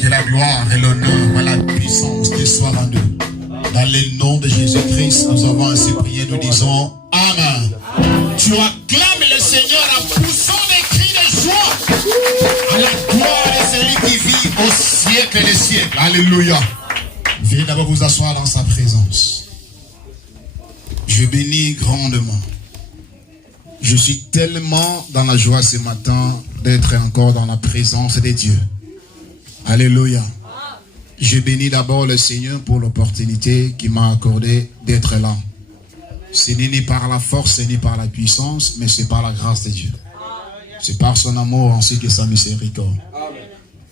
Que la gloire et l'honneur et la puissance te soient rendus. Dans le nom de Jésus-Christ, nous avons ainsi prié, nous disons Amen. Tu acclames le Seigneur en poussant des cris de joie à la gloire de celui qui vit au siècle des siècles. Alléluia. Veuillez d'abord vous asseoir dans sa présence. Je bénis grandement. Je suis tellement dans la joie ce matin d'être encore dans la présence de Dieu. Alléluia. Je bénis d'abord le Seigneur pour l'opportunité qu'il m'a accordée d'être là. Ce n'est ni par la force, ni par la puissance, mais c'est par la grâce de Dieu. C'est par son amour ainsi que sa miséricorde.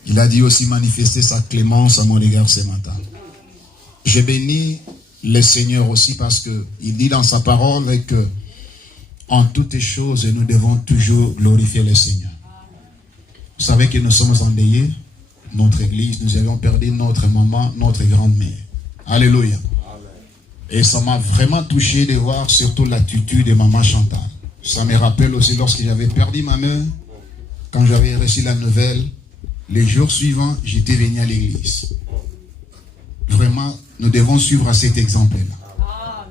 Il a dit aussi manifester sa clémence à mon égard ce matin. Je bénis le Seigneur aussi parce qu'il dit dans sa parole que en toutes choses, nous devons toujours glorifier le Seigneur. Vous savez que nous sommes endeuillés, notre église, nous avons perdu notre maman, notre grand-mère. Alléluia. Et ça m'a vraiment touché de voir surtout l'attitude de maman Chantal. Ça me rappelle aussi lorsque j'avais perdu ma mère, quand j'avais reçu la nouvelle, les jours suivants, j'étais venu à l'église. Vraiment, nous devons suivre cet exemple-là.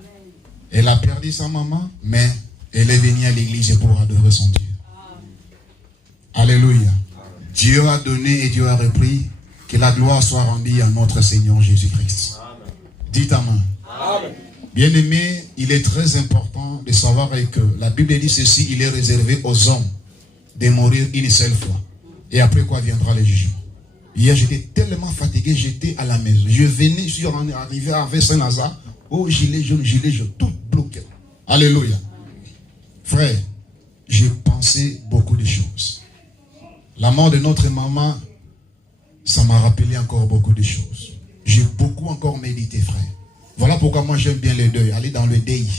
Elle a perdu sa maman, mais elle est venue à l'église pour adorer son Dieu. Alléluia. Dieu a donné et Dieu a repris. Que la gloire soit rendue à notre Seigneur Jésus-Christ. Dites Amen. Bien-aimé, il est très important de savoir que la Bible dit ceci, il est réservé aux hommes de mourir une seule fois. Et après quoi viendra le jugement. Hier, j'étais tellement fatigué, j'étais à la maison. Je suis arrivé avec Saint-Lazare. Oh, gilet jaune, tout bloqué. Alléluia. Frère, j'ai pensé beaucoup de choses. La mort de notre maman, ça m'a rappelé encore beaucoup de choses. J'ai beaucoup encore médité, frère. Voilà pourquoi moi j'aime bien le deuil. Aller dans le deuil,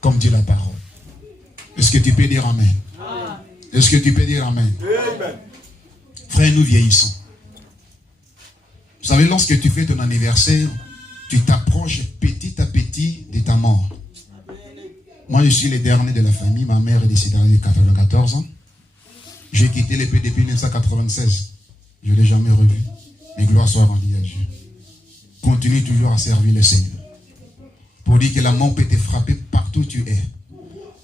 comme dit la parole. Est-ce que tu peux dire Amen? Est-ce que tu peux dire Amen? Frère, nous vieillissons. Vous savez, lorsque tu fais ton anniversaire, tu t'approches petit à petit de ta mort. Moi, je suis le dernier de la famille. Ma mère est décédée à 94 ans. J'ai quitté l'épée depuis 1996. Je ne l'ai jamais revu. Mais gloire soit rendue à Dieu. Continue toujours à servir le Seigneur. Pour dire que la mort peut te frapper partout où tu es.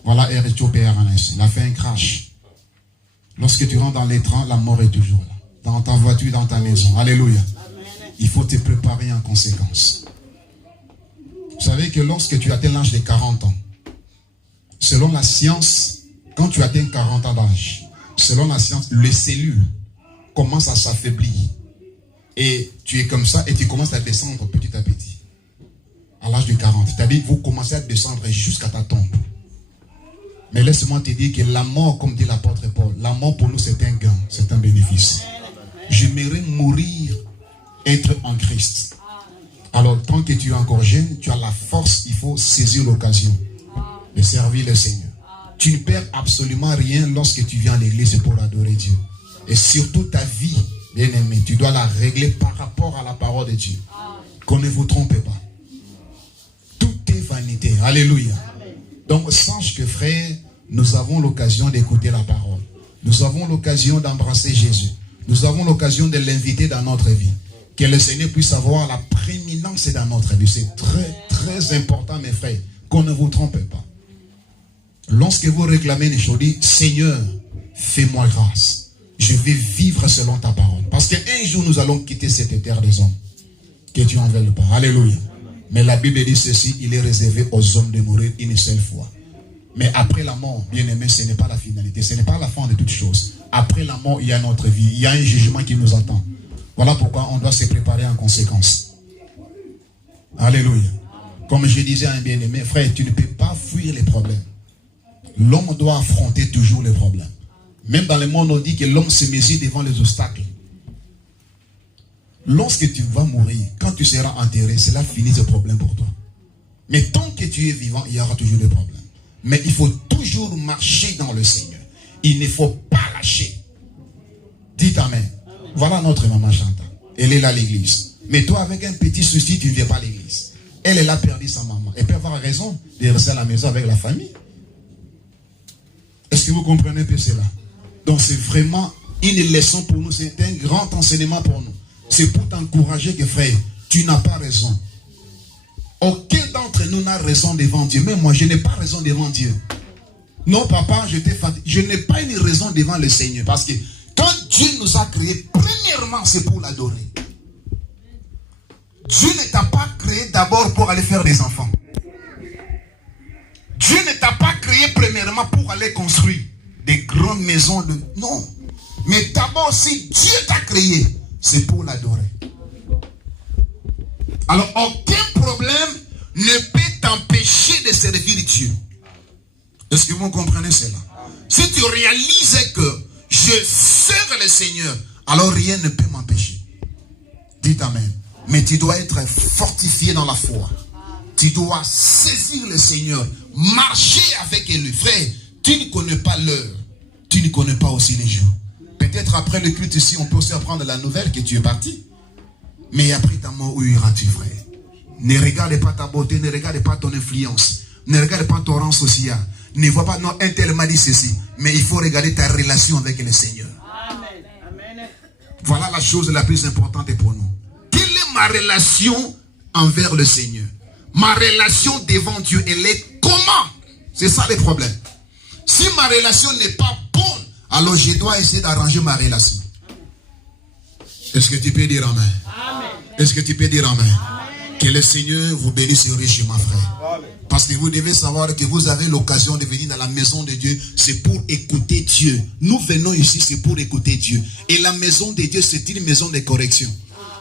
Voilà, il a fait un crash. Lorsque tu rentres dans les trains, la mort est toujours là. Dans ta voiture, dans ta maison. Alléluia. Il faut te préparer en conséquence. Vous savez que lorsque tu atteins l'âge de 40 ans, selon la science, quand tu atteins 40 ans d'âge, selon la science, les cellules commencent à s'affaiblir. Et tu es comme ça et tu commences à descendre petit à petit. À l'âge de 40. C'est-à-dire vous commencez à descendre jusqu'à ta tombe. Mais laisse-moi te dire que la mort, comme dit l'apôtre Paul, la mort pour nous c'est un gain, c'est un bénéfice. J'aimerais mourir, être en Christ. Alors tant que tu es encore jeune, tu as la force, il faut saisir l'occasion de servir le Seigneur. Tu ne perds absolument rien lorsque tu viens à l'église pour adorer Dieu. Et surtout ta vie, bien-aimé, tu dois la régler par rapport à la parole de Dieu. Qu'on ne vous trompe pas. Tout est vanité. Alléluia. Donc sache que frère, nous avons l'occasion d'écouter la parole. Nous avons l'occasion d'embrasser Jésus. Nous avons l'occasion de l'inviter dans notre vie. Que le Seigneur puisse avoir la prééminence dans notre vie. C'est très, très important, mes frères. Qu'on ne vous trompe pas. Lorsque vous réclamez les choses, dites, Seigneur, fais-moi grâce. Je vais vivre selon ta parole. Parce qu'un jour, nous allons quitter cette terre des hommes. Que Dieu en veuille pas. Alléluia. Mais la Bible dit ceci, il est réservé aux hommes de mourir une seule fois. Mais après la mort, bien aimé, ce n'est pas la finalité. Ce n'est pas la fin de toutes choses. Après la mort, il y a notre vie. Il y a un jugement qui nous attend. Voilà pourquoi on doit se préparer en conséquence. Alléluia. Comme je disais à un bien-aimé, frère, tu ne peux pas fuir les problèmes. L'homme doit affronter toujours les problèmes. Même dans le monde, on dit que l'homme se mesure devant les obstacles. Lorsque tu vas mourir, quand tu seras enterré, cela finit ce problème pour toi. Mais tant que tu es vivant, il y aura toujours des problèmes. Mais il faut toujours marcher dans le Seigneur. Il ne faut pas lâcher. Dites Amen. Voilà notre maman Chantal. Elle est là à l'église. Mais toi, avec un petit souci, tu ne viens pas à l'église. Elle a perdu sa maman. Elle peut avoir raison de rester à la maison avec la famille. Est-ce que vous comprenez un peu cela? Donc c'est vraiment une leçon pour nous. C'est un grand enseignement pour nous. C'est pour t'encourager que frère, tu n'as pas raison. Aucun d'entre nous n'a raison devant Dieu. Même moi, je n'ai pas raison devant Dieu. Non, papa, je n'ai pas une raison devant le Seigneur. Parce que quand Dieu nous a créés, premièrement, c'est pour l'adorer. Dieu ne t'a pas créé d'abord pour aller faire des enfants. Dieu ne t'a pas créé premièrement pour aller construire des grandes maisons. Non. Mais d'abord, si Dieu t'a créé, c'est pour l'adorer. Alors, aucun problème ne peut t'empêcher de servir Dieu. Est-ce que vous comprenez cela? Si tu réalises que je sers le Seigneur, alors rien ne peut m'empêcher. Dites Amen. Mais tu dois être fortifié dans la foi. Tu dois saisir le Seigneur, marcher avec lui. Frère, tu ne connais pas l'heure. Tu ne connais pas aussi les jours. Peut-être après le culte ici, on peut aussi apprendre la nouvelle que tu es parti. Mais après ta mort, où iras-tu, frère? Ne regarde pas ta beauté, ne regarde pas ton influence. Ne regarde pas ton rang social. Ne vois pas, non, un tel m'a dit ceci. Mais il faut regarder ta relation avec le Seigneur. Amen. Voilà la chose la plus importante pour nous. Quelle est ma relation envers le Seigneur? Ma relation devant Dieu, elle est comment? C'est ça le problème. Si ma relation n'est pas bonne, alors je dois essayer d'arranger ma relation. Est-ce que tu peux dire Amen? Est-ce que tu peux dire Amen? Que le Seigneur vous bénisse richement, frère. Parce que vous devez savoir que vous avez l'occasion de venir dans la maison de Dieu. C'est pour écouter Dieu. Nous venons ici, c'est pour écouter Dieu. Et la maison de Dieu, c'est une maison de correction.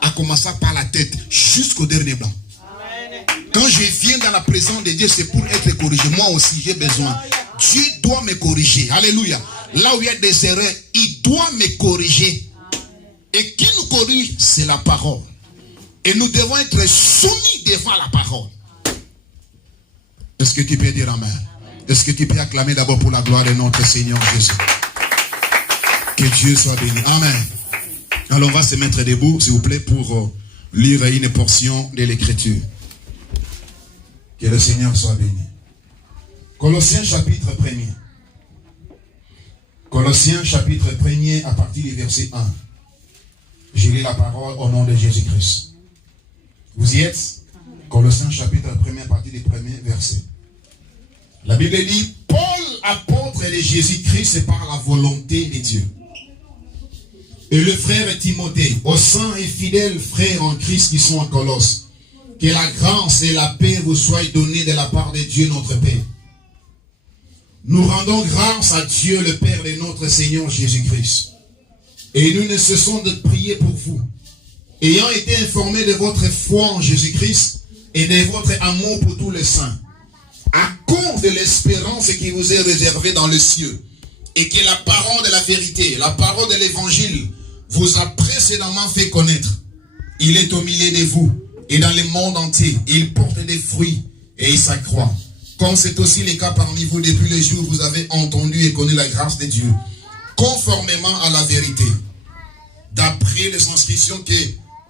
À commencer par la tête jusqu'au dernier blanc. Quand je viens dans la présence de Dieu, c'est pour être corrigé. Moi aussi, j'ai besoin. Dieu doit me corriger. Alléluia. Là où il y a des erreurs, il doit me corriger. Et qui nous corrige, c'est la parole. Et nous devons être soumis devant la parole. Est-ce que tu peux dire Amen? Est-ce que tu peux acclamer d'abord pour la gloire de notre Seigneur Jésus? Que Dieu soit béni. Amen. Alors on va se mettre debout, s'il vous plaît, pour lire une portion de l'Écriture. Que le Seigneur soit béni. Colossiens chapitre 1er. Colossiens chapitre 1er à partir du verset 1. Je lis la parole au nom de Jésus-Christ. Vous y êtes? Colossiens chapitre 1er à partir du premier verset. La Bible dit, Paul, apôtre de Jésus-Christ par la volonté de Dieu. Et le frère Timothée, aux saints et fidèles frères en Christ qui sont en Colosse, que la grâce et la paix vous soient données de la part de Dieu notre Père. Nous rendons grâce à Dieu le Père de notre Seigneur Jésus-Christ. Et nous ne cessons de prier pour vous, ayant été informés de votre foi en Jésus-Christ et de votre amour pour tous les saints, à cause de l'espérance qui vous est réservée dans les cieux, et que la parole de la vérité, la parole de l'évangile, vous a précédemment fait connaître. Il est au milieu de vous, et dans le monde entier, il porte des fruits, et il s'accroît. Comme c'est aussi le cas parmi vous depuis le jour où vous avez entendu et connu la grâce de Dieu, conformément à la vérité, d'après les inscriptions que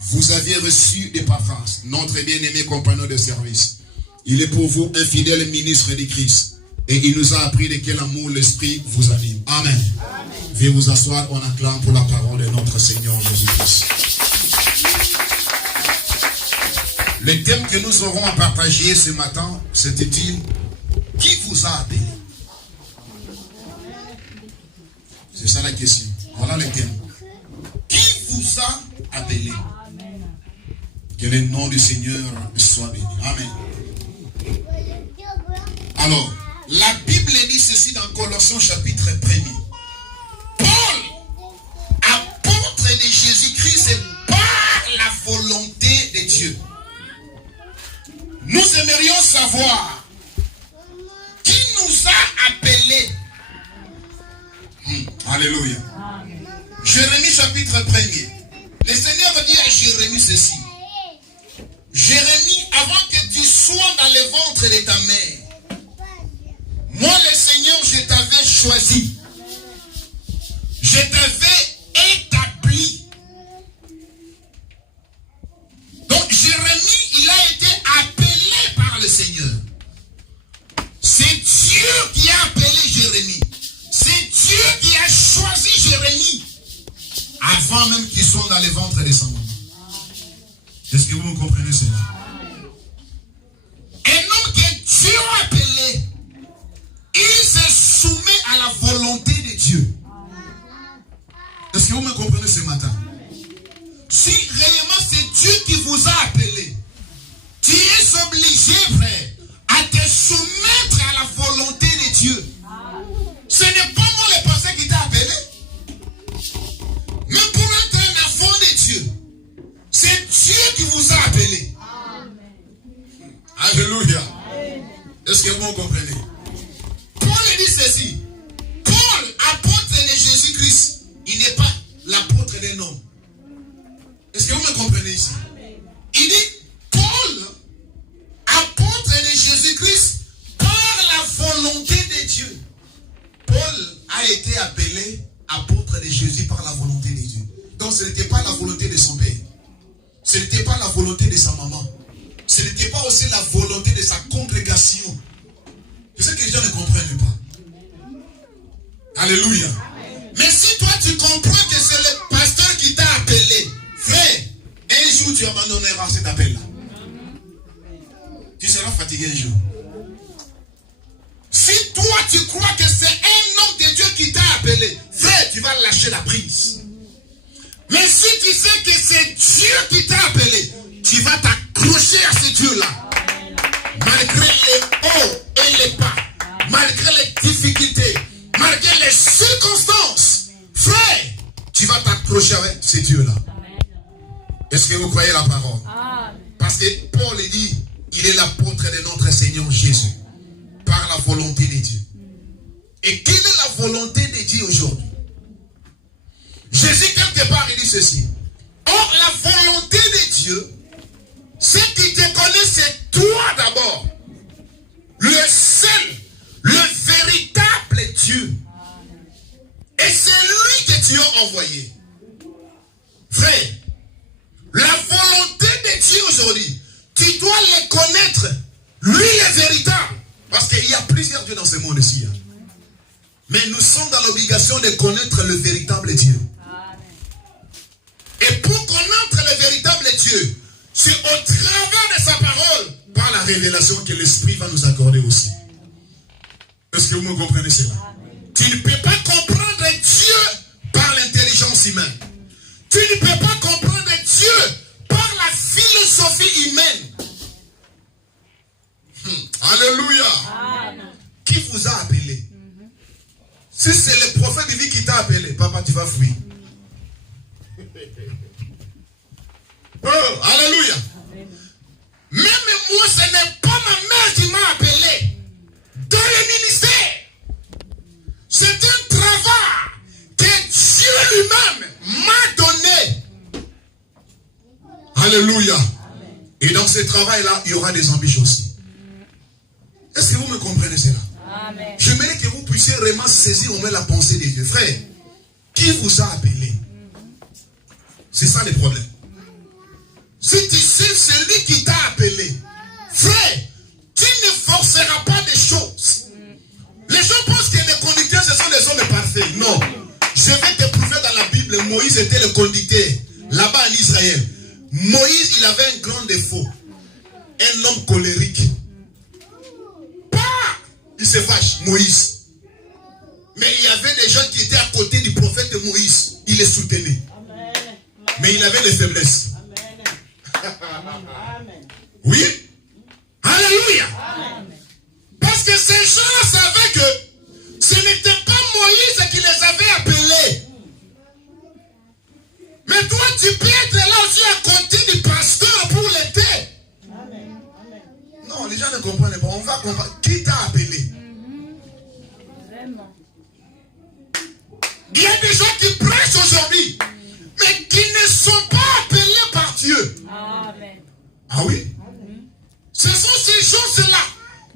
vous aviez reçues de Paphras, notre bien-aimé compagnon de service. Il est pour vous un fidèle ministre de Christ, et il nous a appris de quel amour l'Esprit vous anime. Amen. Veuillez vous asseoir, on acclame pour la parole de notre Seigneur Jésus-Christ. Le thème que nous aurons à partager ce matin, c'était-il, qui vous a appelé? C'est ça la question. Voilà le thème. Qui vous a appelé? Que le nom du Seigneur soit béni. Amen. Alors, la Bible dit ceci dans Colossiens chapitre 1er. Paul, apôtre de Jésus-Christ par la volonté de Dieu. Nous aimerions savoir qui nous a appelés. Alléluia. Jérémie chapitre 1er. Le Seigneur dit à Jérémie ceci. Jérémie, avant que tu sois dans le ventre de ta mère, moi avant même qu'ils soient dans les ventres de sa maman. Est-ce que vous me comprenez cela? Un homme que Dieu a appelé, il se soumet à la volonté de Dieu. Est-ce que vous me comprenez ce matin? Si réellement c'est Dieu qui vous a appelé, tu es obligé, frère, à te soumettre à la volonté de Dieu. Ce n'est pas moi le pasteur qui t'a appelé. Mais pour être un enfant de Dieu, c'est Dieu qui vous a appelé. Alléluia. Est-ce que vous comprenez? Paul dit ceci. Paul, apôtre de Jésus-Christ, il n'est pas l'apôtre d'un homme. Est-ce que vous me comprenez ici? Il dit, Paul, apôtre de Jésus-Christ, par la volonté de Dieu. Paul a été appelé apôtre de Jésus par la volonté de Dieu. Donc ce n'était pas la volonté de son père. Ce n'était pas la volonté de sa maman. Ce n'était pas aussi la volonté de sa congrégation. Je sais que les gens ne comprennent pas. Alléluia. Mais si toi tu comprends que c'est le pasteur qui t'a appelé, frère, un jour tu abandonneras cet appel-là. Tu seras fatigué un jour. Si toi tu crois que c'est un homme de Dieu qui t'a appelé, frère, tu vas lâcher la prise. Mais si tu sais que c'est Dieu qui t'a appelé, tu vas t'accrocher à ce Dieu-là. Malgré les hauts et les bas, malgré les difficultés, malgré les circonstances, frère, tu vas t'accrocher avec ce Dieu-là. Est-ce que vous croyez la parole? Parce que Paul dit, il est l'apôtre de notre Seigneur Jésus, par la volonté de Dieu. Et quelle est la volonté de Dieu aujourd'hui? Jésus, quelque part, il dit ceci. Or, la volonté de Dieu, c'est qu'il te connaît, c'est toi d'abord. Le seul, le véritable Dieu. Et c'est lui que Dieu a envoyé. Frère, la volonté de Dieu aujourd'hui, tu dois le connaître. Lui est véritable. Parce qu'il y a plusieurs dieux dans ce monde-ci. Mais nous sommes dans l'obligation de connaître le véritable Dieu. Et pour connaître le véritable Dieu, c'est au travers de sa parole, par la révélation que l'Esprit va nous accorder aussi. Est-ce que vous me comprenez cela? Tu ne peux pas comprendre Dieu par l'intelligence humaine. Tu ne peux pas comprendre Dieu par la philosophie humaine. Alléluia. Qui vous a appelé? Si c'est le prophète divin qui t'a appelé, papa, tu vas fuir. Oh, alléluia. Même moi, ce n'est pas ma mère qui m'a appelé dans le ministère. C'est un travail que Dieu lui-même m'a donné. Alléluia. Et dans ce travail-là, il y aura des embûches aussi. Est-ce que vous me comprenez cela? J'aimerais que vous puissiez vraiment saisir au moins la pensée des dieux. Frère, qui vous a appelé? C'est ça le problème. Si tu sais celui qui t'a appelé, frère, tu ne forceras pas des choses. Les gens pensent que les conducteurs, ce sont des hommes parfaits. Non. Je vais te prouver dans la Bible, Moïse était le conducteur. Là-bas en Israël. Moïse, il avait un grand défaut. Un homme colérique. Il se fâche, Moïse. Mais il y avait des gens qui étaient à côté du prophète Moïse. Il les soutenait. Mais il avait des faiblesses. Oui. Alléluia. Parce que ces gens savaient que ce n'était pas Moïse qui les avait appelés. Mais toi, tu peux être là aussi à côté du pasteur pour l'aider. Non, les gens ne comprennent pas. On va comprendre. Qui t'a appelé? Il y a des gens qui prêchent aujourd'hui, mais qui ne sont pas appelés par Dieu. Ah oui? Ce sont ces choses-là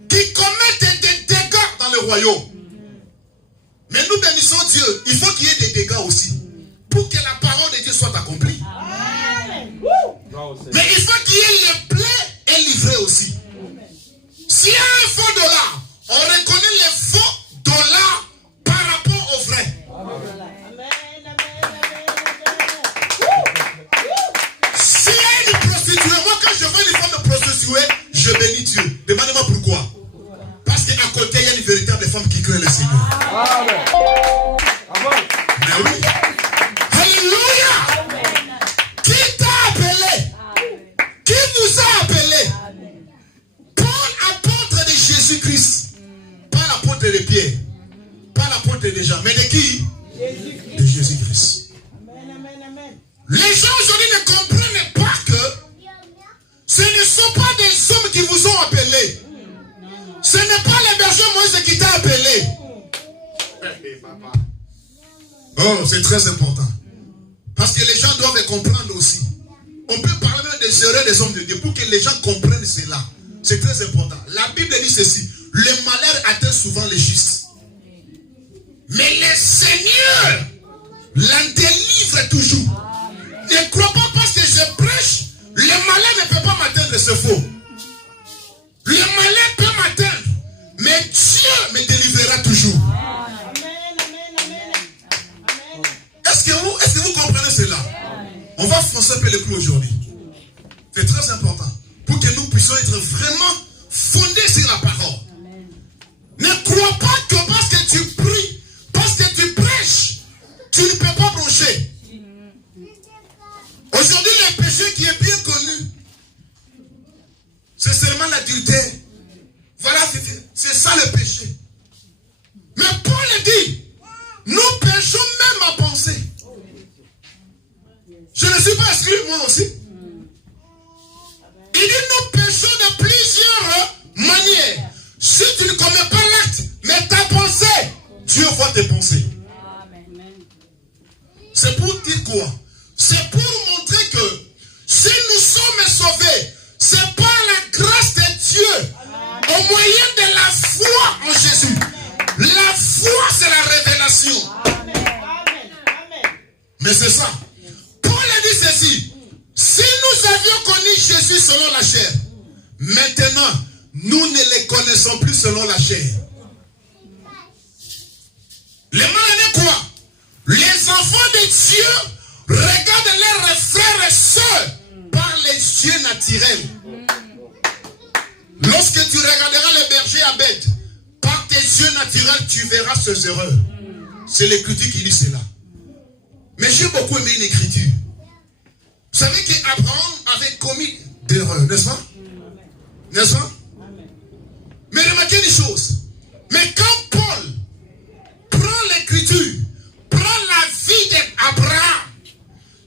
qui commettent des dégâts dans le royaume. Mais nous bénissons Dieu. Il faut qu'il y ait des dégâts aussi, pour que la parole de Dieu soit accomplie. Mais il faut qu'il y ait les plaies et livrés aussi. S'il y a un faux dollar, on reconnaît les faux dollars par rapport aux vrais. Amen. Mais oui. Alléluia. Qui t'a appelé? Qui vous a appelé? Paul, apôtre de Jésus-Christ. Pas l'apôtre de Pierre. Pas l'apôtre de Jean. Mais de qui? De Jésus-Christ. Les gens aujourd'hui ne comprennent pas que ce ne sont pas des hommes qui vous ont appelé. Ce n'est pas le berger Moïse qui t'a appelé. Oh, c'est très important. Parce que les gens doivent comprendre aussi. On peut parler même des erreurs des hommes de Dieu pour que les gens comprennent cela. C'est très important. La Bible dit ceci. Le malheur atteint souvent les justes. Mais le Seigneur l'en délivre toujours. Ne crois pas parce que je prêche, le malheur ne peut pas m'atteindre, c'est faux. Le malheur peut m'atteindre, mais Dieu me délivrera toujours. Est-ce que vous comprenez cela? On va foncer un peu le clou aujourd'hui. C'est très important pour que nous puissions être vraiment fondés sur la parole. Ne crois pas que parce que tu pries, parce que tu prêches, tu ne peux pas broncher. Aujourd'hui, le péché qui est bien connu, c'est seulement l'adultère. Voilà, c'est ça le péché. Mais Paul dit, nous péchons même à penser. Je ne suis pas exclu, moi aussi. Il dit, nous péchons de plusieurs manières. Si tu ne commets pas l'acte, mais ta pensée, Dieu voit tes pensées. C'est pour dire quoi? C'est pour montrer que si nous sommes sauvés, c'est par la grâce de Dieu, au moyen de la foi en Jésus. La foi, c'est la révélation. Mais c'est ça. Paul a dit ceci. Si nous avions connu Jésus selon la chair, maintenant, nous ne les connaissons plus selon la chair. Les malades quoi? Les enfants de Dieu regardent leurs frères et sœurs par les yeux naturels. Lorsque tu regarderas le berger à bête, par tes yeux naturels, tu verras ces erreurs. C'est l'écriture qui dit cela. Mais j'ai beaucoup aimé l'écriture. Vous savez qu'Abraham avait commis d'erreurs, n'est-ce pas? N'est-ce pas? Mais remarquez une chose. Mais quand Paul prend l'écriture, prend la vie d'Abraham,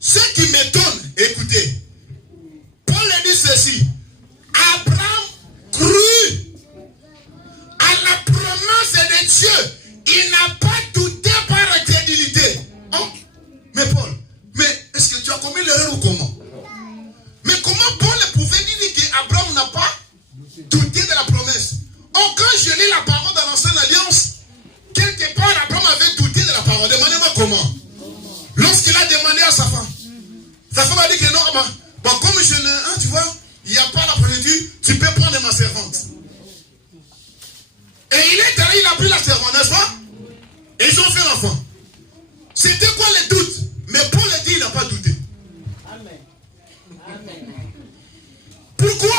ce qui m'étonne, écoutez, Paul dit ceci. Abraham crut à la promesse de Dieu. Il n'a pas douté par incrédulité. Oh, mais Paul, mais est-ce que tu as commis l'erreur ou comment? Mais comment Paul pouvait dire qu'Abraham n'a pas douté de la promesse? Oh, quand je lis la parole dans l'ancienne alliance, quelque part Abraham avait douté de la parole. Demandez-moi comment. Lorsqu'il a demandé à sa femme a dit que non, bon, comme je ne, hein, tu vois, il n'y a pas la plénitude, tu peux prendre ma servante. Et il est allé, il a pris la servante, n'est-ce pas? Et ils ont fait l'enfant. C'était quoi le doute? Mais Paul a dit, il n'a pas douté. Amen. Amen. Pourquoi?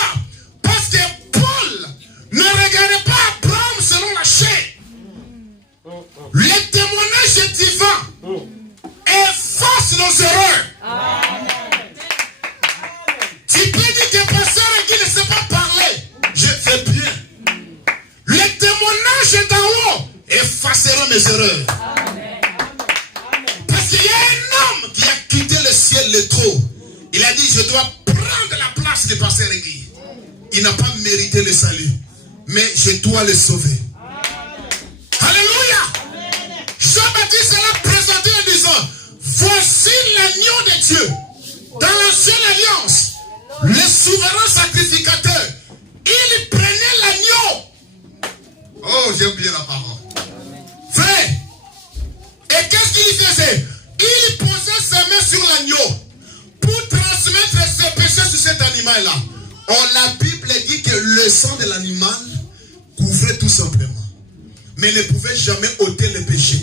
Parce que Paul ne regardait pas Abraham selon la chair. Le témoignage divin efface nos erreurs. Amen. Tu peux dire que pasteur qui ne sait pas parler, je fais bien. Le témoignage d'en haut effacera mes erreurs. Amen. Parce qu'il y a un homme qui a quitté le ciel, le trône. Il a dit, je dois prendre la place de pasteur Guy. Il n'a pas mérité le salut, mais je dois le sauver. Alléluia. Jean-Baptiste l'a présenté en disant, voici l'agneau de Dieu. Dans l'ancienne alliance, le souverain sacrificateur, il prenait l'agneau. Oh, j'aime bien la parole. Frère, et qu'est-ce qu'il faisait? Il posait ses mains sur l'agneau pour transmettre ses péchés sur cet animal-là. Or, la Bible dit que le sang de l'animal couvrait tout simplement, mais ne pouvait jamais ôter le péché.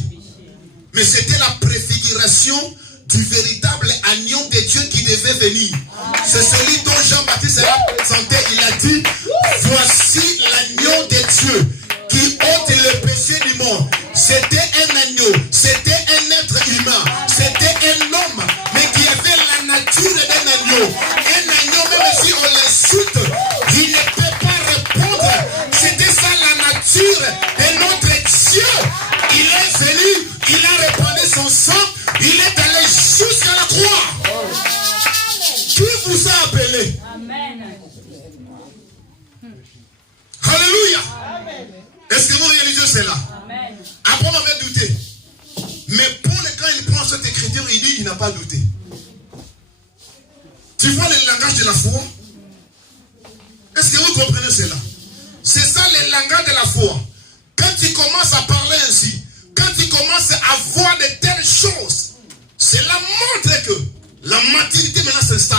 Mais c'était la préfiguration du véritable agneau de Dieu qui devait venir. C'est celui dont Jean-Baptiste l'a présenté. Il a dit, voici l'agneau de Dieu qui ôte le péché du monde. nourriture de notre Dieu. Il est venu, il a répandu son sang, il est allé jusqu'à la croix. Qui vous a appelé? Amen. Alléluia. Est-ce que vous réalisez cela? Amen. Après, on avait douté. Mais Paul, quand il prend cette écriture, il dit qu'il n'a pas douté. Tu vois le langage de la foi? Est-ce que vous comprenez cela? C'est ça le langage de la foi. Quand tu commences à parler ainsi, quand tu commences à voir de telles choses, cela montre que la maturité maintenant s'installe.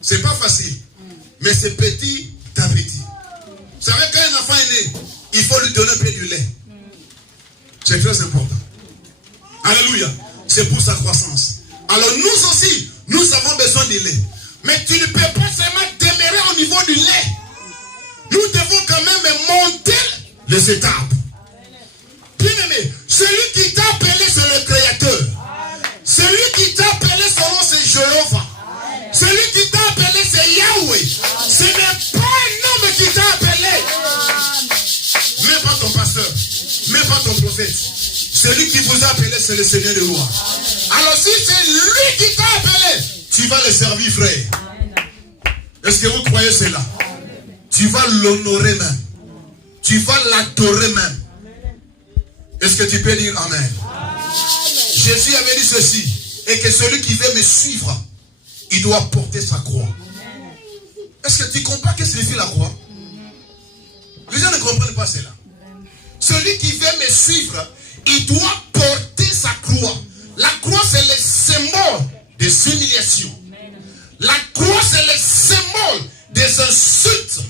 C'est pas facile, mais c'est petit à petit. Vous savez, quand un enfant est né, il faut lui donner un peu du lait. C'est très important. Alléluia. C'est pour sa croissance. Alors nous aussi, nous avons besoin du lait. Mais tu ne peux pas seulement demeurer au niveau du lait. Nous devons quand même monter les étapes. Bien aimé, celui qui t'a appelé, c'est le Créateur. Celui qui t'a appelé, son nom c'est Jéhovah. Celui qui t'a appelé, c'est Yahweh. Ce n'est pas un homme qui t'a appelé. Même pas ton pasteur, même pas ton prophète. Celui qui vous a appelé, c'est le Seigneur de roi. Alors si c'est lui qui t'a appelé, tu vas le servir, frère. Est-ce que vous croyez cela? Tu vas l'honorer même. Tu vas l'adorer même. Est-ce que tu peux dire Amen? Jésus avait dit ceci. Et que celui qui veut me suivre, il doit porter sa croix. Est-ce que tu comprends ce que signifie la croix? Les gens ne comprennent pas cela. Celui qui veut me suivre, il doit porter sa croix. La croix, c'est le symbole des humiliations. La croix, c'est le symbole des insultes.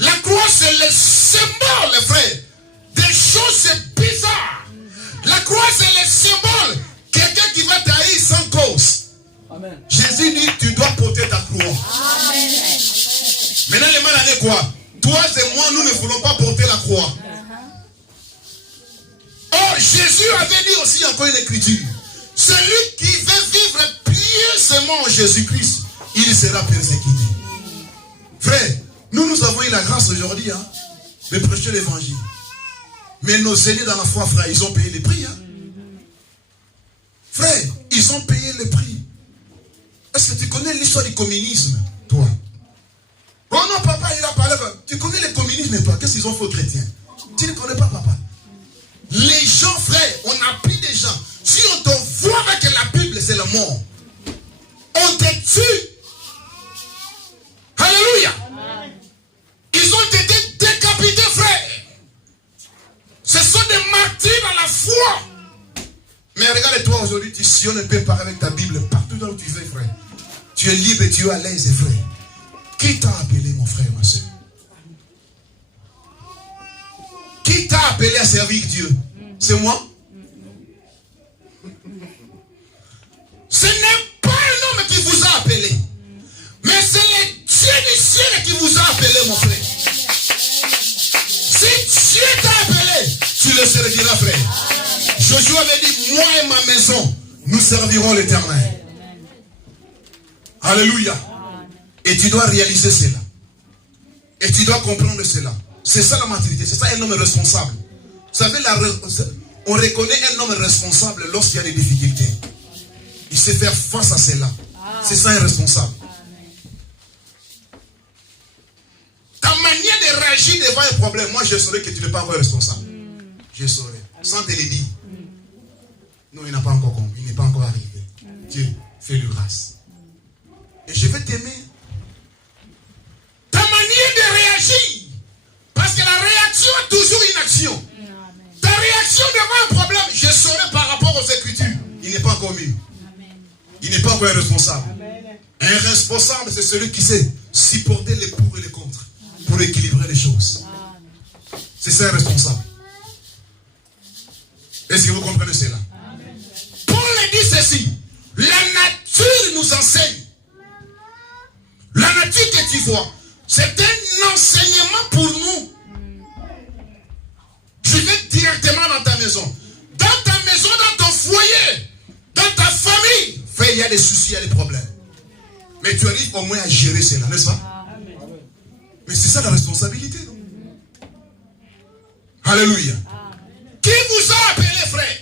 La croix, c'est le symbole, frère, des choses bizarres. La croix, c'est le symbole. Quelqu'un qui va trahir sans cause. Amen. Jésus dit, tu dois porter ta croix. Amen. Maintenant, les malades, quoi? Toi et moi, nous ne voulons pas porter la croix. Or, Jésus avait dit aussi encore une écriture. Celui qui veut vivre pieusement en Jésus-Christ, il sera persécuté. Frère, nous avons eu la grâce aujourd'hui de prêcher l'évangile. Mais nos aînés dans la foi, frère, ils ont payé les prix. Frère, ils ont payé le prix. Est-ce que tu connais l'histoire du communisme, toi? Oh non, papa, il a parlé. Tu connais le communisme, toi? Qu'est-ce qu'ils ont fait aux chrétiens? Tu ne connais pas, papa? Les gens, frère, on a pris des gens. Si on te voit avec la Bible, c'est la mort. On te tue. Alléluia. Ils ont été décapités, frère. Ce sont des martyrs dans la foi. Mais regarde-toi aujourd'hui, si on ne peut pas avec ta Bible partout où tu veux, frère. Tu es libre et tu es à l'aise, frère. Qui t'a appelé, mon frère, ma soeur? Qui t'a appelé à servir Dieu? C'est moi? Ce n'est pas un homme qui vous a appelé. Mais c'est le Dieu du ciel qui vous a appelé, mon frère. Si Dieu t'a appelé, tu le serviras, frère. Josué avait dit, moi et ma maison, nous servirons l'Éternel. Alléluia. Et tu dois réaliser cela. Et tu dois comprendre cela. C'est ça la maturité. C'est ça un homme responsable. Vous savez, on reconnaît un homme responsable lorsqu'il y a des difficultés. Il sait faire face à cela. C'est ça un responsable. Ta manière de réagir devant un problème, moi je saurais que tu n'es pas encore responsable. Je saurais. Sans te le dire. Non, il n'a pas encore compris. Il n'est pas encore arrivé. Dieu, fais-lui grâce. Et je vais t'aimer. Ta manière de réagir. Parce que la réaction est toujours une action. Ta réaction devant un problème, je saurais par rapport aux Écritures. Il n'est pas encore mieux. Il n'est pas encore un responsable. Un responsable, c'est celui qui sait supporter les pour et les contre pour équilibrer les choses. C'est ça un responsable. Est-ce que vous comprenez cela? Paul dit ceci. La nature nous enseigne. La nature que tu vois, c'est un enseignement pour nous. Je vais directement dans ta maison. Dans ta maison, dans ton foyer, dans ta famille. Frère, il y a des soucis, il y a des problèmes. Mais tu arrives au moins à gérer cela, n'est-ce pas? Mais c'est ça la responsabilité. Alléluia. Qui vous a appelé, frère?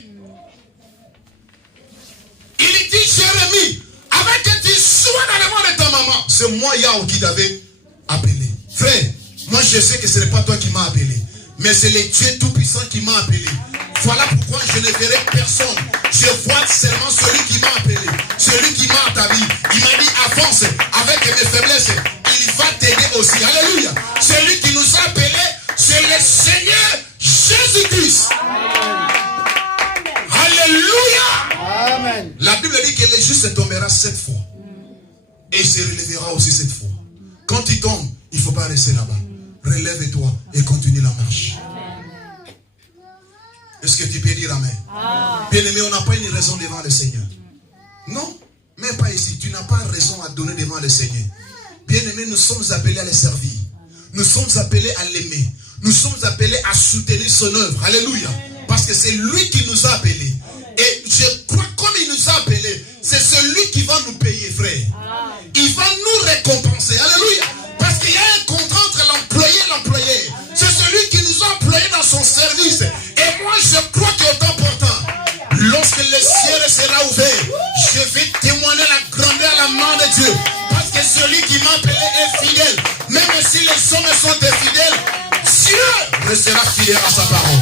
Il dit, Jérémie, avant que tu sois dans le ventre de ta maman, c'est moi, Yahweh, qui t'avais appelé. Frère, moi je sais que ce n'est pas toi qui m'as appelé, mais c'est le Dieu Tout-Puissant qui m'a appelé. Voilà pourquoi je ne verrai personne. Je vois seulement celui qui m'a appelé, celui qui m'a établi. Il m'a dit, avance avec mes faiblesses. Il va t'aider aussi. Alléluia. Celui qui nous a appelés, c'est le Seigneur Jésus-Christ. Alléluia. Amen. La Bible dit que le juste tombera 7 fois. Et il se relèvera aussi 7 fois. Quand il tombe, il ne faut pas rester là-bas. Relève-toi et continue la marche. Est-ce que tu peux dire Amen? Bien-aimé, on n'a pas une raison devant le Seigneur. Non, même pas ici. Tu n'as pas raison à donner devant le Seigneur. Bien-aimé, nous sommes appelés à le servir. Nous sommes appelés à l'aimer. Nous sommes appelés à soutenir son œuvre. Alléluia. Parce que c'est lui qui nous a appelés. Et je crois comme il nous a appelés, c'est celui qui va nous payer, frère. Il va nous récompenser. Alléluia. Parce qu'il y a un contrat entre l'employé et l'employé. C'est celui qui nous a employés dans son service. Et moi, je crois qu'il est important. Lorsque le ciel sera ouvert, je vais témoigner la grandeur et la main de Dieu. Parce que celui qui m'a appelé est fidèle. Même si les hommes sont infidèles, Dieu restera fidèle à sa parole.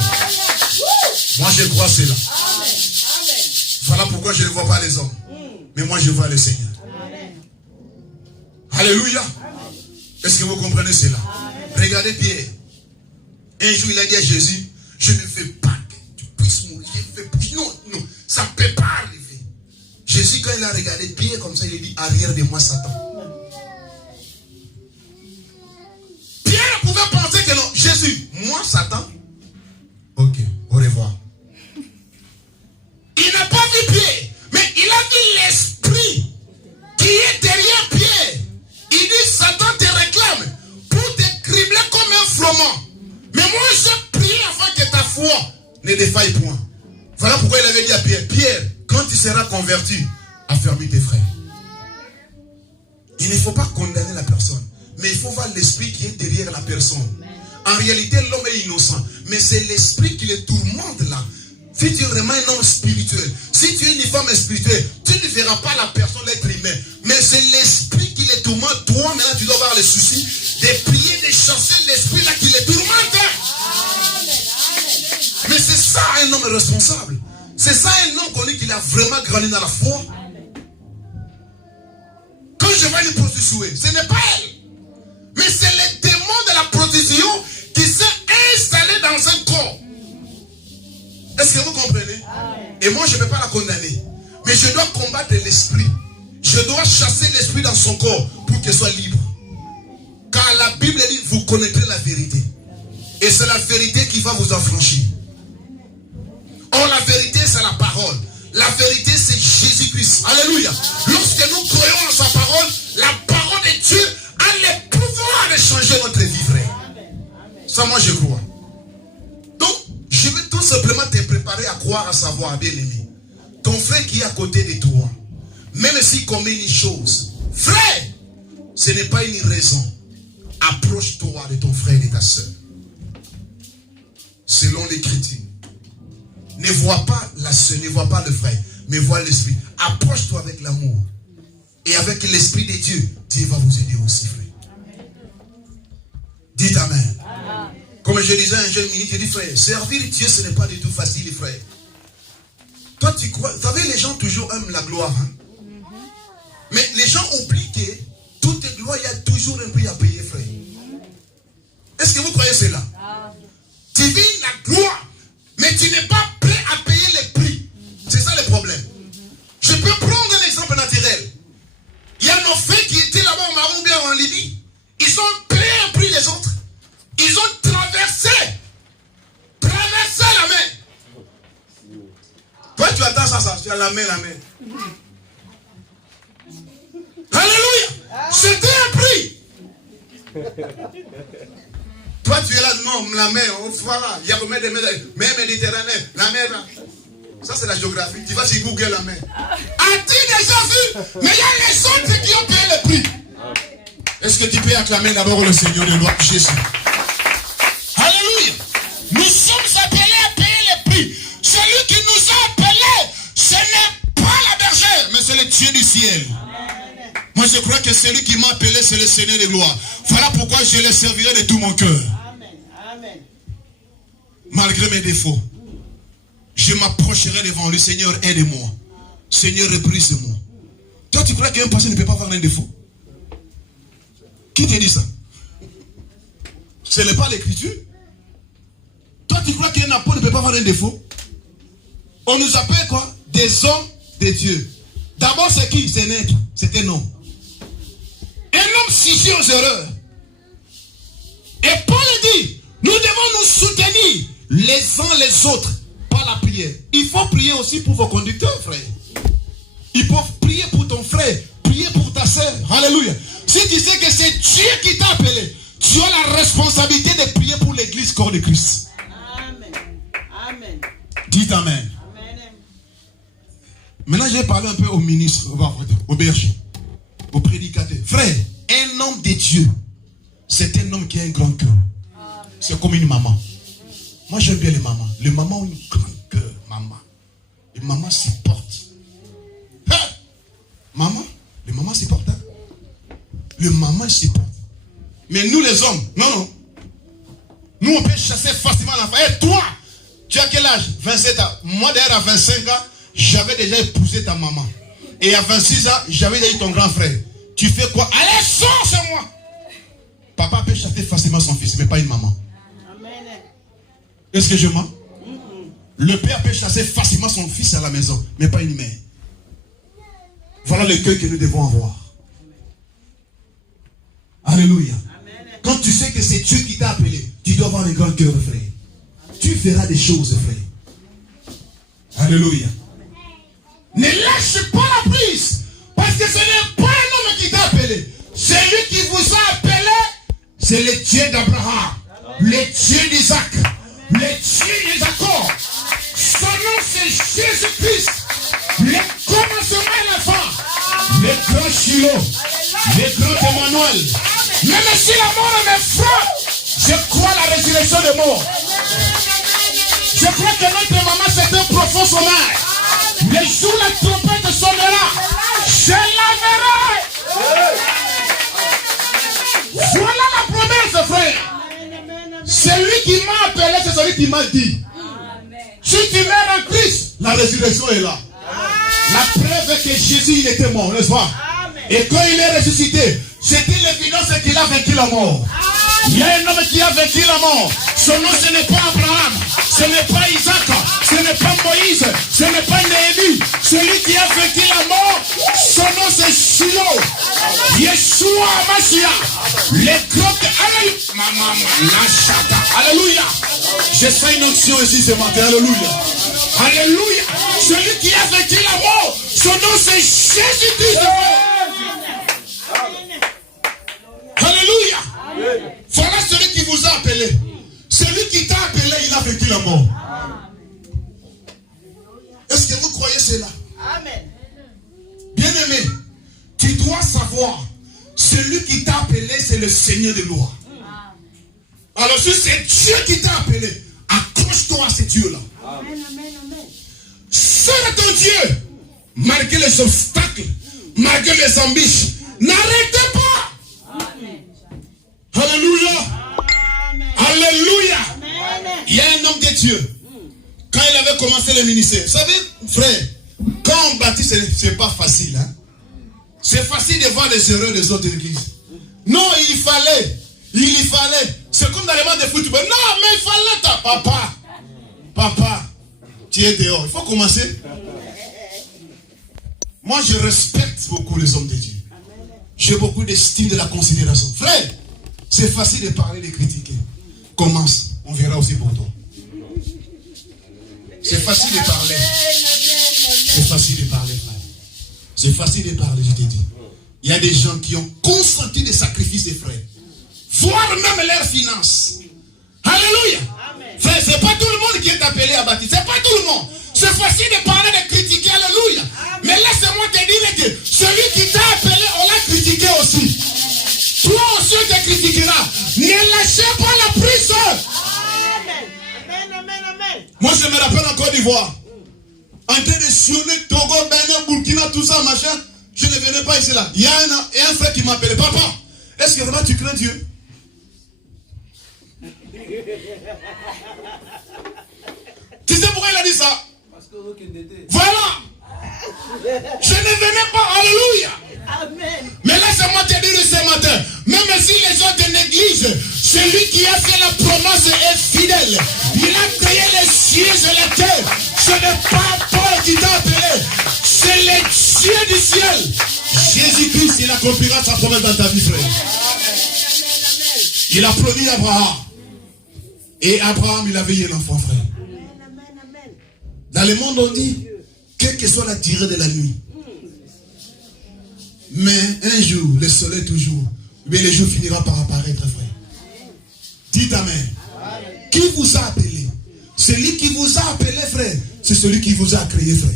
Moi, je crois cela. Voilà pourquoi je ne vois pas les hommes. Mais moi, je vois le Seigneur. Alléluia. Est-ce que vous comprenez cela? Regardez Pierre. Un jour, il a dit à Jésus, je ne veux pas que tu puisses mourir. Non, non, ça ne peut pas arriver. Jésus, quand il a regardé Pierre comme ça, il a dit, arrière de moi, Satan. Pierre pouvait penser que non. Jésus, moi, Satan. Ok, au revoir. Il n'a pas vu Pierre, mais il a vu l'esprit qui est derrière Pierre. Il dit, Satan te réclame pour te cribler comme un froment. Mais moi, je prie afin que ta foi ne défaille point. Voilà pourquoi il avait dit à Pierre, Pierre, quand tu seras converti, affermis tes frères. Il ne faut pas condamner la personne, mais il faut voir l'esprit qui est derrière la personne. En réalité, l'homme est innocent, mais c'est l'esprit qui le tourmente là. Si tu es vraiment un homme spirituel, si tu es une femme spirituelle, tu ne verras pas la personne, l'être humain. Mais c'est l'esprit qui les tourmente. Toi, maintenant, tu dois avoir le souci de prier, de chasser l'esprit là qui les tourmente. Mais c'est ça un homme responsable. C'est ça un homme qu'on dit qu'il a vraiment grandi dans la foi. Quand je vois une prostituée, ce n'est pas elle. Mais c'est le démon de la prostitution qui s'est installé dans un corps. Est-ce que vous comprenez? Et moi, je ne peux pas la condamner. Mais je dois combattre l'esprit. Je dois chasser l'esprit dans son corps pour qu'elle soit libre. Car la Bible dit, vous connaîtrez la vérité. Et c'est la vérité qui va vous affranchir. Or, la vérité, c'est la parole. La vérité, c'est Jésus-Christ. Alléluia. Lorsque nous croyons en sa parole, la parole de Dieu a le pouvoir de changer notre vie, frère. Ça, moi, je crois. Donc, je veux tout simplement te préparer à croire, à savoir, bien aimé. Ton frère qui est à côté de toi, même s'il commet une chose, frère, ce n'est pas une raison. Approche-toi de ton frère et de ta soeur. Selon l'Écriture. Ne vois pas la soeur, ne vois pas le frère, mais vois l'esprit. Approche-toi avec l'amour. Et avec l'esprit de Dieu, Dieu va vous aider aussi, frère. Dites Amen. Comme je disais un jeune minute, je dis, frère, servir Dieu, ce n'est pas du tout facile, frère. Toi, tu crois, vous savez, les gens toujours aiment la gloire. Hein? Mais les gens oublient que toute gloire, il y a toujours un prix à payer, frère. Est-ce que vous croyez cela? Tu vis la gloire, mais tu n'es pas prêt à payer les prix. C'est ça le problème. Je peux prendre un exemple naturel. Il y a nos frères qui étaient là-bas au Maroc ou bien en Libye. Ils ont payé un prix les autres. Ils ont traversé la mer. Toi, tu attends ça, tu as la mer. Alléluia. C'était un prix. Toi, tu es là, non, la mer, voilà, il y a combien de mers, mer Méditerranée, la mer, ça c'est la géographie, tu vas sur Google la mer. As-tu déjà vu? Mais il y a les autres qui ont payé le prix. Est-ce que tu peux acclamer d'abord le Seigneur de gloire, Jésus? Alléluia. Nous sommes ciel. Moi je crois que celui qui m'a appelé, c'est le Seigneur de gloire. Voilà pourquoi je le servirai de tout mon cœur. Malgré mes défauts, je m'approcherai devant lui. Seigneur, aide-moi. Seigneur, reprise-moi. Toi, tu crois qu'un pasteur ne peut pas avoir un défaut? Qui te dit ça? Ce n'est pas l'écriture. Toi, tu crois qu'un apôtre ne peut pas avoir un défaut? On nous appelle quoi? Des hommes de Dieu. D'abord, c'est qui? C'est Nègre. C'est un homme. Un homme sujet aux erreurs. Et Paul dit, nous devons nous soutenir les uns les autres par la prière. Il faut prier aussi pour vos conducteurs, frère. Il faut prier pour ton frère, prier pour ta soeur. Alléluia. Si tu sais que c'est Dieu qui t'a appelé, tu as la responsabilité de prier pour l'église corps de Christ. Amen. Amen. Dites Amen. Amen. Maintenant, je vais parler un peu au ministre, au berger, au prédicateur. Frère, un homme de Dieu, c'est un homme qui a un grand cœur. C'est comme une maman. Moi, j'aime bien les mamans. Les mamans ont un grand cœur, maman. Les mamans supportent. Hein? Maman, les mamans supportent. Hein? Les mamans supportent. Mais nous, les hommes, non. Nous, on peut chasser facilement l'enfant. Et toi, tu as quel âge? 27 ans. Moi, d'ailleurs, à 25 ans, j'avais déjà épousé ta maman. Et à 26 ans, j'avais déjà eu ton grand frère. Tu fais quoi? Allez, sors chez moi. Papa peut chasser facilement son fils, mais pas une maman. Est-ce que je mens? Le père peut chasser facilement son fils à la maison, mais pas une mère. Voilà le cœur que nous devons avoir. Alléluia. Quand tu sais que c'est Dieu qui t'a appelé, tu dois avoir un grand cœur, frère. Tu feras des choses, frère. Alléluia. Ne lâche pas la prise, parce que ce n'est pas un homme qui t'a appelé. Celui qui vous a appelé, c'est le Dieu d'Abraham, le Dieu d'Isaac, le Dieu de Jacob. Son nom c'est Jésus-Christ, le commencement et la fin, le grand Shiloh, le grand Emmanuel. Même si la mort me frappe, je crois à la résurrection des morts. Je crois que notre maman c'est un profond sommeil. Le jour où la trompette sonnera, je la verrai. Voilà la promesse, frère. Celui qui m'a appelé, c'est celui qui m'a dit. Si tu meurs en Christ, la résurrection est là. La preuve est que Jésus, il était mort, n'est-ce pas? Et quand il est ressuscité, c'était l'évidence qu'il a vaincu la mort. Il y a un homme qui a vaincu la mort. Son nom, ce n'est pas Abraham, ce n'est pas Isaac, ce n'est pas Moïse, ce n'est pas Néhémie. Celui qui a vaincu la mort, son nom c'est Shiloh. Yeshua Mashiach. Les grottes. Alléluia. J'ai fait une onction ici ce matin. Alléluia. Alléluia. Celui qui a vaincu la mort, son nom c'est Jésus-Christ. Alléluia. Voilà celui qui vous a appelé. Celui qui t'a appelé, il a vaincu la mort. Est-ce que vous croyez cela? Amen. Bien-aimé, tu dois savoir, celui qui t'a appelé, c'est le Seigneur de gloire. Alors si c'est Dieu qui t'a appelé, accroche-toi à ce Dieu-là. Sers ton Dieu, malgré les obstacles, malgré les embûches. N'arrêtez pas. Alléluia. Alléluia. Il y a un homme de Dieu. Quand il avait commencé le ministère, vous savez, frère, quand on baptise, c'est pas facile. Hein? C'est facile de voir les erreurs des autres églises. Non, il fallait. C'est comme dans les matchs de football. Non, mais il fallait ta papa, tu es dehors. Il faut commencer. Moi, je respecte beaucoup les hommes de Dieu. J'ai beaucoup d'estime, de la considération. Frère, c'est facile de parler, de critiquer. Commence, on verra aussi pour toi. C'est facile de parler. C'est facile de parler, frère. C'est facile de parler, je te dis. Il y a des gens qui ont consenti des sacrifices, des frères. Voire même leurs finances. Alléluia. Frère, c'est pas tout le monde qui est appelé à baptiser. C'est pas tout le monde. C'est facile de parler, de critiquer. Alléluia. Mais laisse-moi te dire que celui qui t'a appelé, on l'a critiqué aussi. Toi aussi, on te critiquera. Ne lâchez pas la prise. Moi, je me rappelle en Côte d'Ivoire. En train de sillonner Togo, Bénin, Burkina, tout ça, machin. Je ne venais pas ici là. Il y a un frère qui m'a appelé. Papa, est-ce que vraiment tu crains Dieu? Tu sais pourquoi il a dit ça? Voilà. Je ne venais pas. Alléluia. Amen. Mais laisse-moi te dire ce matin, même si les gens te négligent, celui qui a fait la promesse est fidèle. Il a créé les cieux et la terre. Ce n'est pas Paul qui t'a appelé, c'est les cieux du ciel. Jésus-Christ, il accomplira sa promesse dans ta vie, frère. Il a promis Abraham. Et Abraham, il a veillé l'enfant, frère. Dans le monde, on dit, quelle que soit la durée de la nuit, mais un jour, le soleil toujours, mais le jour finira par apparaître, frère. Dites Amen. Qui vous a appelé? Celui qui vous a appelé, frère, c'est celui qui vous a créé, frère.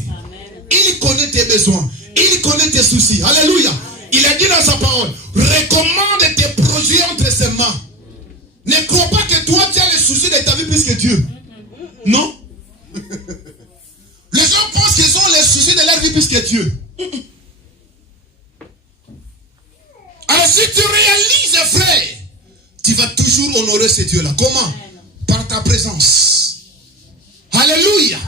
Il connaît tes besoins, il connaît tes soucis. Alléluia. Il a dit dans sa parole, recommande tes projets entre ses mains. Ne crois pas que toi, tu as les soucis de ta vie plus que Dieu. Non. Les gens pensent qu'ils ont les soucis de leur vie plus que Dieu. Alors si tu réalises, frère, tu vas toujours honorer ce Dieu-là. Comment? Par ta présence. Alléluia.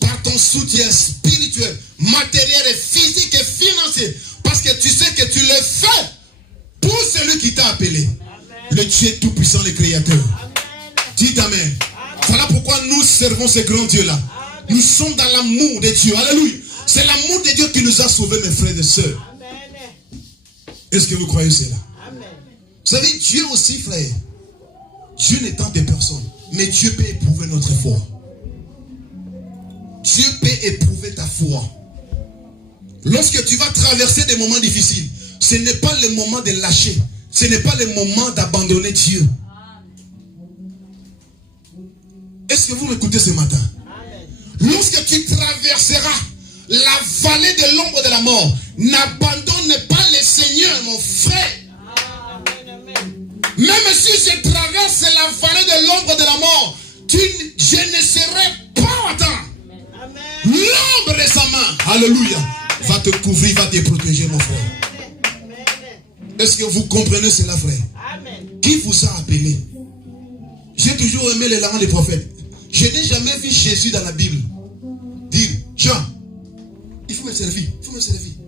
Par ton soutien spirituel, matériel et physique et financier. Parce que tu sais que tu le fais pour celui qui t'a appelé. Le Dieu tout-puissant, le Créateur. Dites Amen. Voilà pourquoi nous servons ce grand Dieu-là. Nous sommes dans l'amour de Dieu. Alléluia. C'est l'amour de Dieu qui nous a sauvés, mes frères et sœurs. Est-ce que vous croyez cela? Amen. Vous savez, Dieu aussi, frère. Dieu n'est pas des personnes. Mais Dieu peut éprouver notre foi. Dieu peut éprouver ta foi. Lorsque tu vas traverser des moments difficiles, ce n'est pas le moment de lâcher. Ce n'est pas le moment d'abandonner Dieu. Est-ce que vous m'écoutez ce matin? Amen. Lorsque tu traverseras la vallée de l'ombre de la mort, n'abandonne pas le Seigneur, mon frère. Amen. Même si je traverse la vallée de l'ombre de la mort, je ne serai pas atteint. L'ombre de sa main, alléluia, va te couvrir, va te protéger, mon frère. Est-ce que vous comprenez cela, frère? Amen. Qui vous a appelé? J'ai toujours aimé les langues des prophètes. Je n'ai jamais vu Jésus dans la Bible dire, Jean, il faut me servir,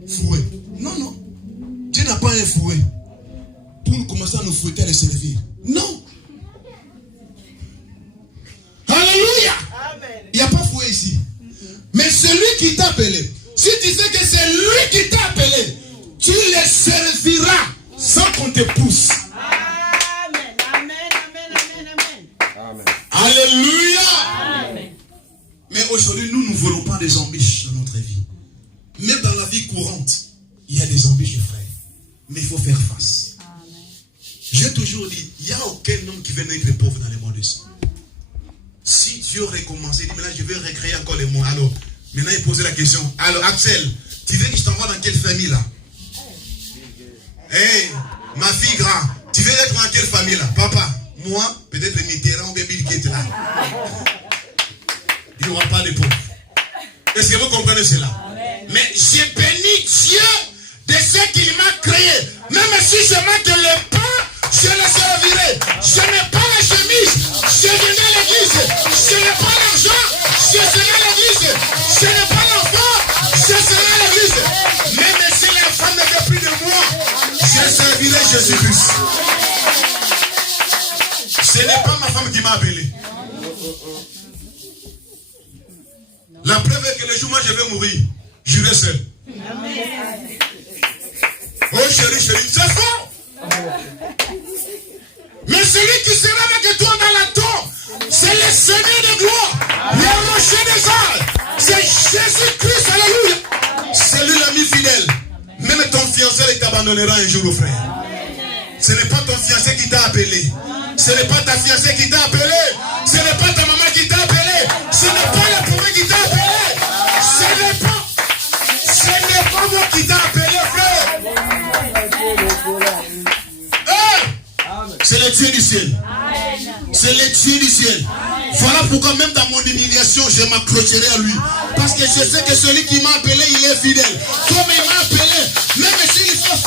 fouet. Non, non. Dieu n'a pas un fouet pour commencer à nous fouetter à le servir. Non. Alléluia. Il n'y a pas fouet ici. Mais celui qui t'a appelé, si tu sais que c'est lui qui t'a appelé, tu le serviras sans qu'on te pousse. Amen. Alléluia. Amen. Mais aujourd'hui, nous ne voulons pas des embûches dans notre vie. Même dans la vie courante, il y a des embûches, frère. Mais il faut faire face. Amen. J'ai toujours dit, il n'y a aucun homme qui veut naître pauvre dans le monde de ça. Si Dieu recommençait, il dit, mais là, je vais recréer encore les mots. Alors, maintenant, il posait la question. Alors, Axel, tu veux que je t'envoie dans quelle famille là? Hey, ma fille grand, tu veux être dans quelle famille là? Papa, moi, peut-être Mitterrand ou Bill Gates là. Il n'y aura pas de pauvres. Est-ce que vous comprenez cela? Amen. Mais j'ai béni Dieu de ce qu'il m'a créé. Même si je manque le pain, je le servirai. Je n'ai pas la chemise, je viendrai à l'église. Je n'ai pas l'argent, je serai à l'église. Je n'ai pas l'enfant, je serai à l'église. Même si la femme ne fait plus de moi, je servirai Jésus-Christ. Ce n'est pas ma femme qui m'a appelé. La preuve est que le jour où je vais mourir, je vais seul. Amen. Oh chérie, c'est fort. Mais celui qui sera avec toi dans la tombe, c'est le Seigneur de gloire, le rocher des âges. C'est Jésus-Christ, alléluia. C'est lui l'ami fidèle. Même ton fiancé, il t'abandonnera un jour, au frère. Ce n'est pas ton fiancé qui t'a appelé. Ce n'est pas ta fiancée qui t'a appelé. Ce n'est pas ta maman qui t'a appelé. Ce n'est pas le premier qui t'a appelé. Ce n'est pas moi qui t'a appelé, frère. C'est le Dieu du ciel. C'est le Dieu du ciel. Voilà pourquoi même dans mon humiliation, je m'accrocherai à lui. Parce que je sais que celui qui m'a appelé, il est fidèle. Comme il m'a appelé,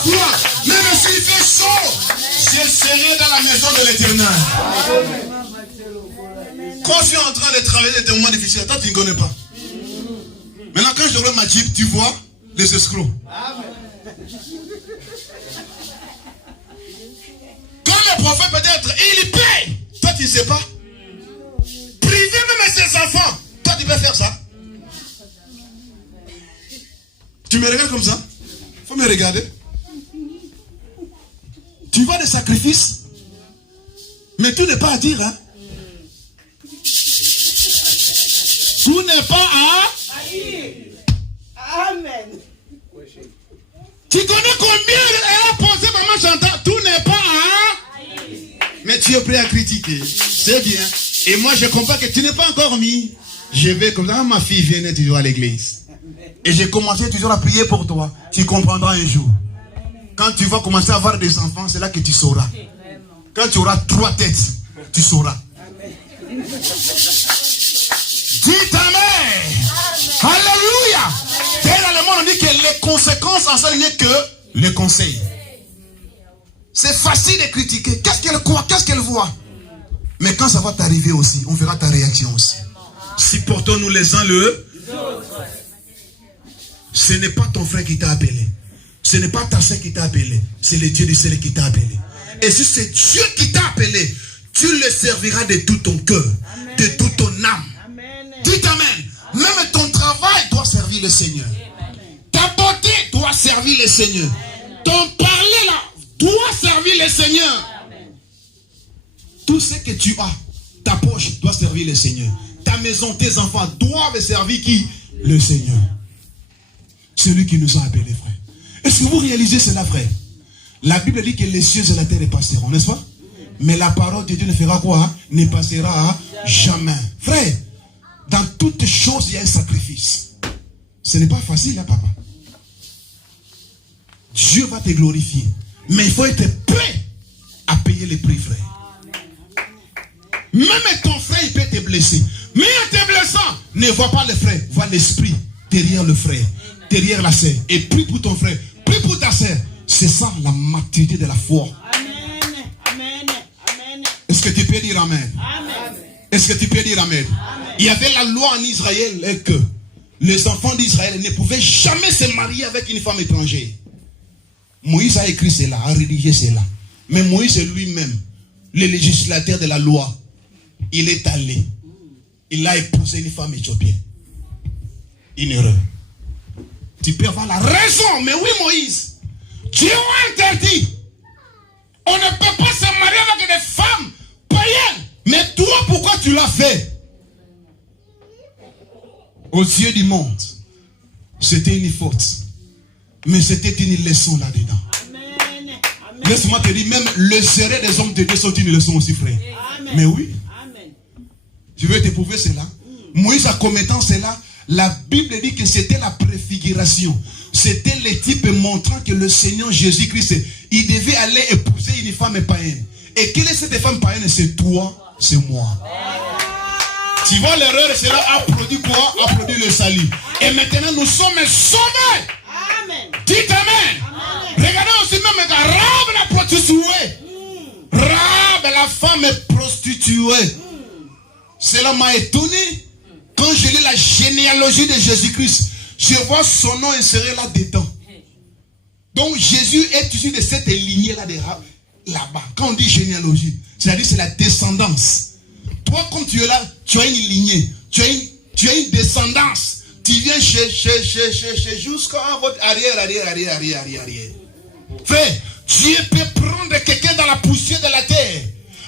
froid, même s'il fait chaud, je serai dans la maison de l'Éternel. Quand je suis en train de travailler des moments difficiles, toi tu ne connais pas. Maintenant quand je roule ma Jeep, tu vois les escrocs. Quand le prophète peut-être, il paye. Toi tu ne sais pas. Priver même ses enfants. Toi tu peux faire ça. Tu me regardes comme ça? Faut me regarder. Tu vois des sacrifices, mais tout n'est pas à dire, hein? Tout n'est pas à dire. Amen. Tu connais combien elle a posé maman Chantal? Tout n'est pas à dire. Mais tu es prêt à critiquer. C'est bien. Et moi je comprends que tu n'es pas encore mis. Je vais comme ça, ma fille vient toujours à l'église. Et j'ai commencé toujours à prier pour toi. Tu comprendras un jour. Quand tu vas commencer à avoir des enfants, c'est là que tu sauras. Quand tu auras 3 têtes, tu sauras. Dites Amen. Alléluia. Dans le monde, on dit que les conséquences en ça n'est que les conseils. C'est facile de critiquer. Qu'est-ce qu'elle croit? Qu'est-ce qu'elle voit? Mais quand ça va t'arriver aussi, on verra ta réaction aussi. Supportons-nous les uns les autres. Ce n'est pas ton frère qui t'a appelé. Ce n'est pas ta soeur qui t'a appelé. C'est le Dieu du ciel qui t'a appelé. Et si c'est Dieu qui t'a appelé, tu le serviras de tout ton cœur, de toute ton âme. Dites Amen. Même ton travail doit servir le Seigneur. Ta beauté doit servir le Seigneur. Ton parler là doit servir le Seigneur. Tout ce que tu as, ta poche doit servir le Seigneur. Ta maison, tes enfants doivent servir qui? Le Seigneur. Celui qui nous a appelés, frère. Est-ce que vous réalisez cela, frère? La Bible dit que les cieux et la terre passeront, n'est-ce pas? Mais la parole de Dieu ne fera quoi? Ne passera jamais. Frère, dans toutes choses, il y a un sacrifice. Ce n'est pas facile, hein, papa? Dieu va te glorifier. Mais il faut être prêt à payer les prix, frère. Même ton frère, il peut te blesser. Mais en te blessant, ne vois pas le frère. Vois l'esprit derrière le frère, derrière la sœur. Et prie pour ton frère, prie pour ta sœur. C'est ça la maturité de la foi. Amen. Amen. Amen. Est-ce que tu peux dire Amen? Amen. Est-ce que tu peux dire Amen? Amen. Il y avait la loi en Israël et que les enfants d'Israël ne pouvaient jamais se marier avec une femme étrangère. Moïse a écrit cela, a rédigé cela. Mais Moïse lui-même, le législateur de la loi, il est allé. Il a épousé une femme éthiopienne. Une erreur. Tu peux avoir la raison, mais oui Moïse, Dieu a interdit. On ne peut pas se marier avec des femmes païennes. Mais toi, pourquoi tu l'as fait? Aux yeux du monde, c'était une faute. Mais c'était une leçon là-dedans. Laisse-moi te dire, même les erreurs des hommes de Dieu sont une leçon aussi, frère. Amen. Mais oui. Amen. Je vais te prouver cela. Moïse, en commettant cela, la Bible dit que c'était la préfiguration. C'était le type montrant que le Seigneur Jésus-Christ, il devait aller épouser une femme païenne. Et quelle est cette femme païenne? C'est toi, c'est moi. Tu vois l'erreur, cela a produit quoi? A produit le salut. Et maintenant, nous sommes sauvés. Amen. Dites Amen. Regardez aussi même Rahab la prostituée. Rahab la femme prostituée. Cela m'a étonné. Quand je lis la généalogie de Jésus-Christ, je vois son nom inséré là-dedans. Donc Jésus est issu de cette lignée là-bas. Quand on dit généalogie, c'est-à-dire c'est la descendance. Toi, comme tu es là, tu as une lignée, tu as une descendance. Tu viens jusqu'à votre arrière. Frère, Dieu peut prendre quelqu'un dans la poussière de la terre,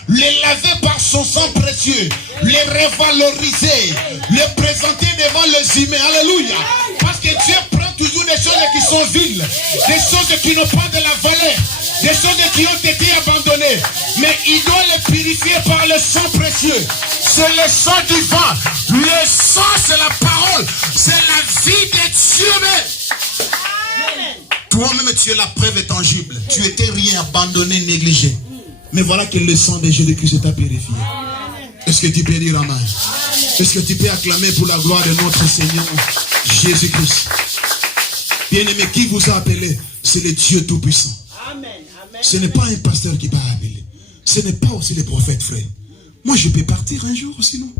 le laver par son sang précieux, le revaloriser, le présenter devant les humains. Alléluia. Parce que Dieu prend toujours des choses qui sont viles, des choses qui n'ont pas de la valeur, des choses qui ont été abandonnées. Mais il doit les purifier par le sang précieux. C'est le sang divin. Le sang, c'est la parole. C'est la vie de Dieu même. Toi-même, tu es la preuve tangible. Tu étais rien, abandonné, négligé. Mais voilà que le sang de Jésus-Christ t'a purifié. Est-ce que tu peux dire Amen? Est-ce que tu peux acclamer pour la gloire de notre Seigneur Jésus-Christ? Bien-aimé, qui vous a appelé? C'est le Dieu Tout-Puissant. Amen. Amen. Ce n'est pas un pasteur qui va appeler. Ce n'est pas aussi le prophète, frère. Moi, je peux partir un jour sinon.